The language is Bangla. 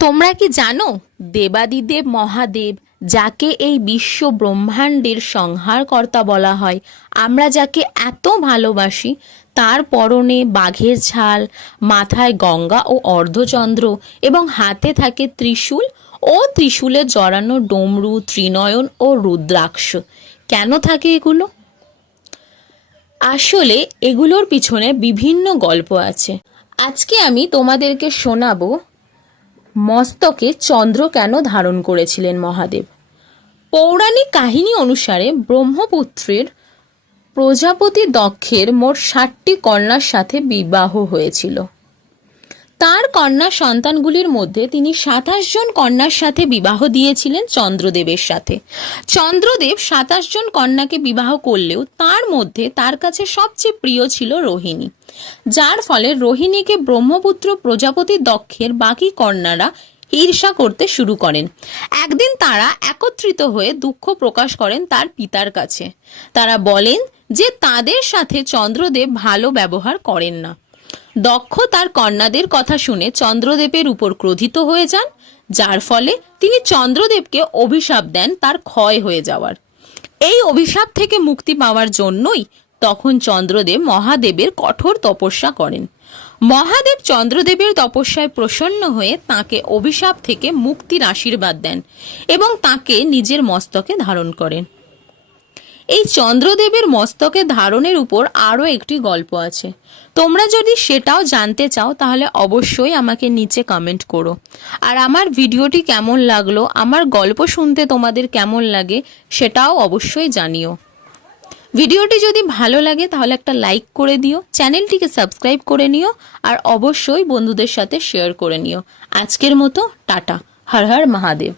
তোমরা কি জানো দেবাদিদেব মহাদেব, যাকে এই বিশ্ব ব্রহ্মাণ্ডের সংহারকর্তা বলা হয়, আমরা যাকে এত ভালোবাসি, তার পরনে বাঘের ছাল, মাথায় গঙ্গা ও অর্ধচন্দ্র এবং হাতে থাকে ত্রিশূল ও ত্রিশূলে জড়ানো ডমরু, ত্রিনয়ন ও রুদ্রাক্ষ। কেন থাকে এগুলো? আসলে এগুলোর পিছনে বিভিন্ন গল্প আছে। আজকে আমি তোমাদেরকে শোনাবো মস্তকে চন্দ্র কেন ধারণ করেছিলেন মহাদেব। পৌরাণিক কাহিনী অনুসারে ব্রহ্মপুত্রের প্রজাপতি দক্ষের মোট 60টি কন্যার সাথে বিবাহ হয়েছিল। তার কন্যা সন্তানগুলির মধ্যে তিনি 27 জন কন্যার সাথে বিবাহ দিয়েছিলেন চন্দ্রদেবের সাথে। চন্দ্রদেব 27 জন কন্যাকে বিবাহ করলেও তার মধ্যে তার কাছে সবচেয়ে প্রিয় ছিল রোহিণী, যার ফলে রোহিণীকে ব্রহ্মপুত্র প্রজাপতি দক্ষের বাকি কন্যারা ঈর্ষা করতে শুরু করেন। একদিন তারা একত্রিত হয়ে দুঃখ প্রকাশ করেন তার পিতার কাছে। তারা বলেন যে তাদের সাথে চন্দ্রদেব ভালো ব্যবহার করেন না। দক্ষ তার কন্যাদের কথা শুনে চন্দ্রদেবের উপর ক্রোধিত হয়ে যান, যার ফলে তিনি চন্দ্রদেবকে অভিশাপ দেন তার ক্ষয় হয়ে যাওয়ার। এই অভিশাপ থেকে মুক্তি পাওয়ার জন্যই তখন চন্দ্রদেব মহাদেবের কঠোর তপস্যা করেন। মহাদেব চন্দ্রদেবের তপস্যায় প্রসন্ন হয়ে তাকে অভিশাপ থেকে মুক্তির আশীর্বাদ দেন এবং তাকে নিজের মস্তকে ধারণ করেন। এই চন্দ্রদেবের মস্তকে ধারণের উপর আরও একটি গল্প আছে। তোমরা যদি সেটাও জানতে চাও তাহলে অবশ্যই আমাকে নিচে কমেন্ট করো। আর আমার ভিডিওটি কেমন লাগলো, আমার গল্প শুনতে তোমাদের কেমন লাগে, সেটাও অবশ্যই জানিও। ভিডিওটি যদি ভালো লাগে তাহলে একটা লাইক করে দিও, চ্যানেলটিকে সাবস্ক্রাইব করে নিও, আর অবশ্যই বন্ধুদের সাথে শেয়ার করে নিও। আজকের মতো টাটা। হর হর মহাদেব।